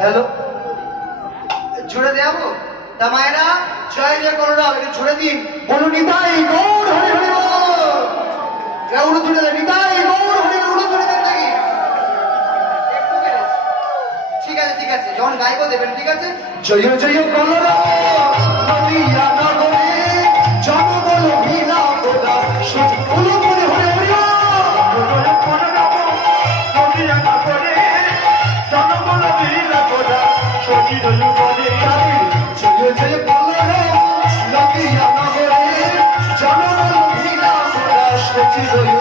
Hello, ঝুড়ে দেবো তা মায়েরা জয় জয় করো না, ঝুড়ে দিন। বলুন নিতাই গৌর হরি হরি বল। উড়ো তুলে দেন, নিতাই গৌর হরি উড়ো তুলে দেন নাকি? ঠিক আছে ঠিক আছে, যখন গাইবো দেবেন। ঠিক আছে, জয় জয় করো না নদিয়া নগরে জনবল ভিলা গোদা উড়ো তুলে হরি হরি জয়